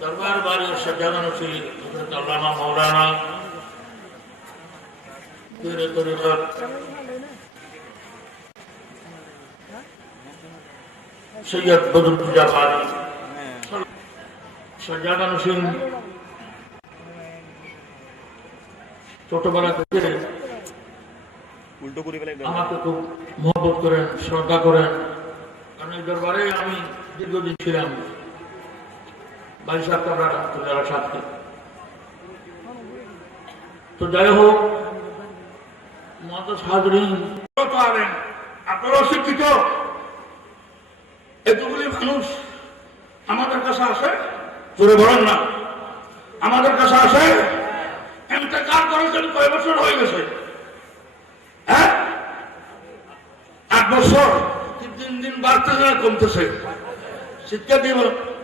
दरबार बारी और सज्जादा नसीब हज़रत अल्लामा मौलाना पीर तरीक़त सैयद बदरुद्दौजा बारी सज्जादा नसीब ছোটবেলা থেকে আমাকে খুব মহব্বত করেন, শ্রদ্ধা করেন। কারণ এই দরবারে আমি দীর্ঘদিন ছিলাম 22 সপ্তাহ রহমতুল্লাহ সাথে। তো যাই হোক, আপনারা শিক্ষিত, এতগুলি মানুষ আমাদের কাছে আসে, জোরে বলেন না, আমাদের কাছে আসে। ইন্তেকাল করেছেন কয় বছর হয়ে গেছে? 8 বছর। দিন দিন বাড়তেছে না কমতেছে? শিক্ষা দিয়ে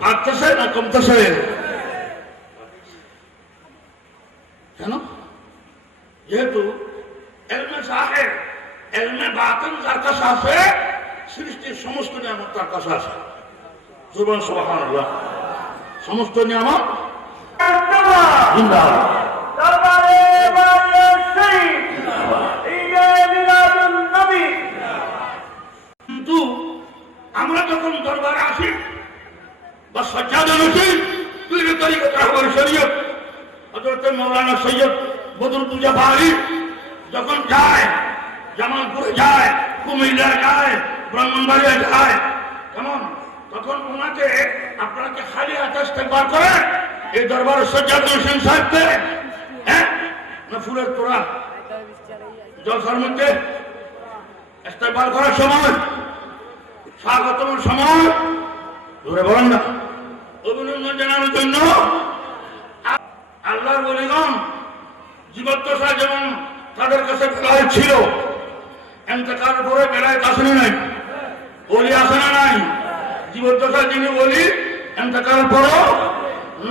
বাড়তেছে না কমতেছে? কেন? যেহেতু এলমে সাহেব, এলমে বাতিন যার কাছে আছে, সৃষ্টির সমস্ত নিয়ামত তার কাছে আছে। সুবহানাল্লাহ। সমস্ত নিয়ামত জিন্দাবাদ। কিন্তু আমরা যখন দরবারে আসি বা সজ্জাদা নসিব পীর তরিকত রাহবার শরীয়ত হযরত মাওলানা সৈয়দ বদরুদ্দৌজা বারি যখন যায়, জামালপুরে যায়, কুমিল্লা যায়, ব্রাহ্মণবাড়িয়া যায়, কেমন তখন ওনাকে আপনাকে খালি হাতে ইস্তেকবার করে এই দরবারে সজ্জাদা নসিব সাহেবকে না ফুলের তোড়া জলসার মধ্যে ইস্তেকবার করার সময়, স্বাগতমের সময়, ধরে বলেন না, অভিনন্দন জানানোর জন্য আল্লাহর ওলিগণ জীবদ্দশা যেমন তাদের কাছে বেলায়েত ছিল, ইন্তেকালের পরে বেলায়েত আসেনি নাই? ওলি আসে না নাই? জীবদ্দশা যিনি ওলি, ইন্তেকালের পরও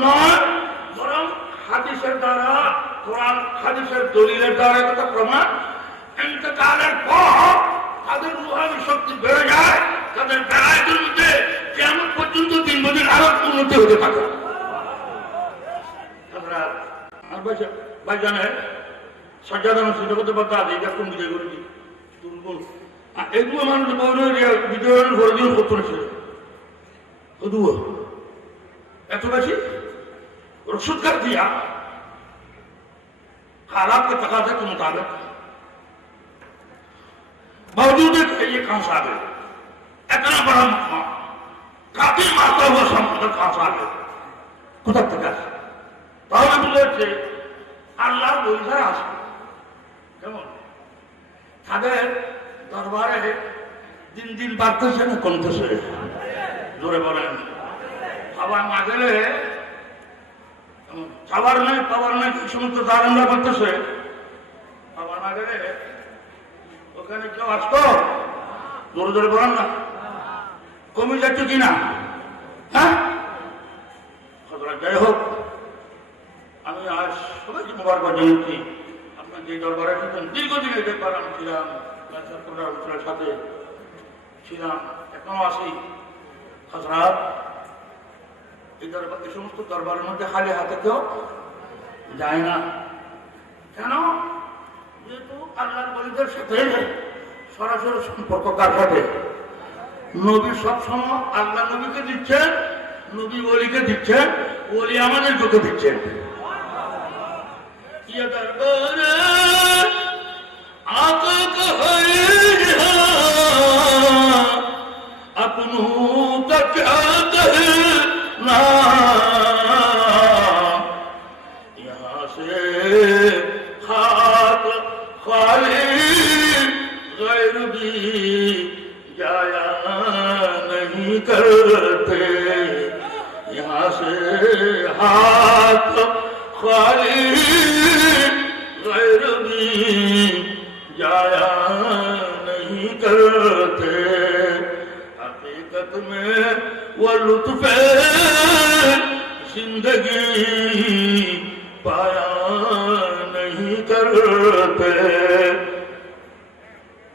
নয়, বরং হাদিসের দ্বারা, কোরআন হাদিসের দলিলের দ্বারা কথা প্রমাণ, ইন্তেকালের পর তাদের রূহানি শক্তি বেড়ে যায়, তাদের বেলায়েতের মধ্যে কিয়ামত পর্যন্ত দিন বদিন আরো উন্নতি হতে থাকে। ভাইজানের সজ্জাদা নসিব করতে পারতো আজ এটা কোন বিজয় করেছি দুর্বল এগুলো মানুষ বিজয়ের ঘরে দিয়ে করতে ছিল এত বেশি রসুদগার দিয়া हालात के तकाजे के मुताबिक बावजूद ये कहां से आ गए? इतना बड़ा मकमा काफी मारता हुआ समुद्र कहां से आ गए? खुदा तक তাহলে বুঝেছে আল্লাহর বইটা আসে কেমন তাদের দরবারে দিন দিন বাড়তেছে না কমতেছে? জোরে বলেন। খাবার না গেলে খাবার নাই, পাবার নাই, সমস্ত দারণরা করতেছে। খাবার না গেলে ওখানে কেউ আসতো? জোরে জোরে বলেন না, কমে যাচ্ছে কিনা? হ্যাঁ, যাই হোক, আমি আজ সবাইকে মোবারকবাদ জানাচ্ছি। আপনার যে দরবারে এসেছেন, দীর্ঘদিন এই ব্যাপার আমি ছিলাম, সাথে ছিলাম, এখনো আছি। হযরত এই দরবার, এই সমস্ত দরবারের মধ্যে খালি হাতে কেউ যায় না। কেন? যেহেতু আল্লাহর ওলিদের সাথে সরাসরি সম্পর্ক। কার সাথে? নবী সবসময় আল্লাহ নবীকে দিচ্ছেন, নবী ওলিকে দিচ্ছেন, ওলি আমাদের চোখে দিচ্ছেন। ये दरबार आका का है, अपनों का क्या कहना, यहाँ से खाक खाली गैर भी जाया नहीं करते, यहाँ से हाथ खाली गैर भी जाया नहीं करते, हकीकत में वो लुत्फ़ जिंदगी पाया नहीं करते,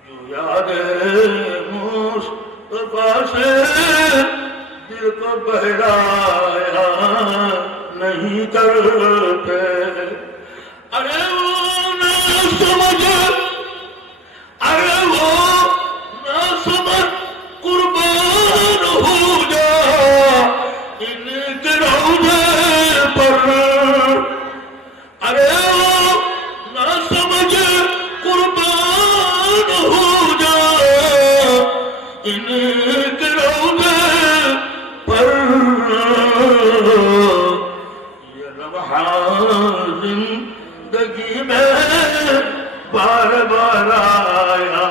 जो याद मुस्तफा से दिल को बहलाया करते। अरे वो ना समझ, अरे वो ना समझ कुर्बान हो जा इनके रौदे पर। अरे वो ना समझ कुर्बान हो जा इनके रौदे पर। ये लम्हा जिंदगी में बार बार आया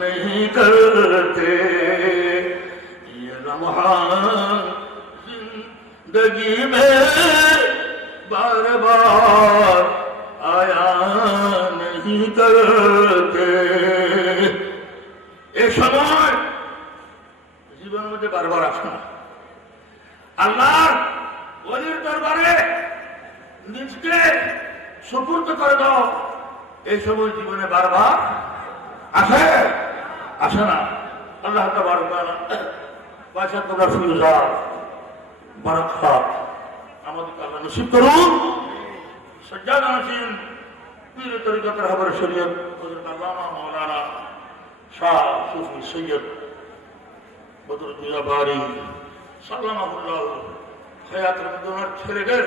नहीं करते। ये लम्हा जिंदगी में बार बार आया नहीं करते। এই সময় জীবনের মধ্যে বারবার আসে না। আল্লাহর ওলির দরবারে নিজকে সুপুর্দ করে দাও, এই সময় জীবনে বারবার আসে আসে না। আল্লাহ তাবারক ওয়া তাআলা পয়সা তোমরা ফিউজার বারাকাত আমাদেরকে আল্লাহ নসিব করুন। সজ্জাদ আছেন পীর তরিকতের খবর শরীয়ত হযরত আল্লামা মাওলানা শাহ সুফি সৈয়দ বদরুদ্দীন বারি সাল্লামাহুল্লাহ হায়াতের মধ্যে ওনার ছেলেদের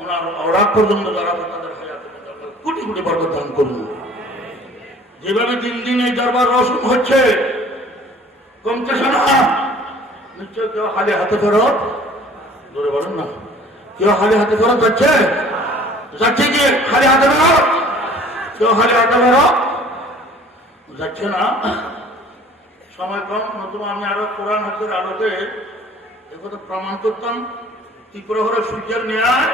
ওনার অরাক পর্যন্ত যারা তাদের হায়াতের মধ্যে কোটি কোটি বরকত দান করুন। যেভাবে দিন দিন এই দরবার রসম হচ্ছে, কমতেছে না। নিশ্চয় কেউ খালি হাতে ফেরত, ধরে বলেন না, কেউ খালি হাতে ফেরত যাচ্ছে যাচ্ছে কি খালি হাতে ফেরত? কেউ খালি হাতে ফেরত যাচ্ছে না। সময় কম, নতুবা আমি আরো কোরআন হাতের আলোতে একথা প্রমাণ করতাম। ত্রিপুরা সূর্যের ন্যায়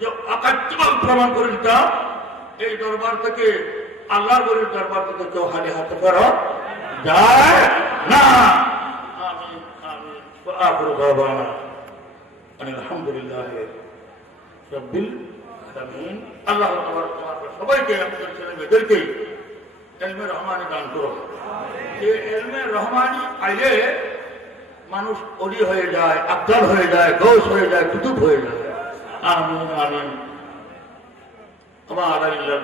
যে অকার্যভাবে প্রমাণ করে দিতাম। এই দরবার থেকে, আল্লাহর বলির দরবার থেকে কেউ খালি হাতে ফেরত যায় না। আমিন আমিন ওয়া আখিরু দাওয়ানা আলহামদুলিল্লাহি রাব্বিল আলামিন। আল্লাহ তাবারক ওয়া তাআলা সবাইকে, আমাদের ছেলে মেয়েদেরকে ইলমে রহমানি দান করো। এই ইলমে রহমানি আইলে মানুষ ওলি হয়ে যায়, আফজাল হয়ে যায়, গৌস হয়ে যায়, কুতুব হয়ে যায়। আমিন আমিন। আমার আল্লাহ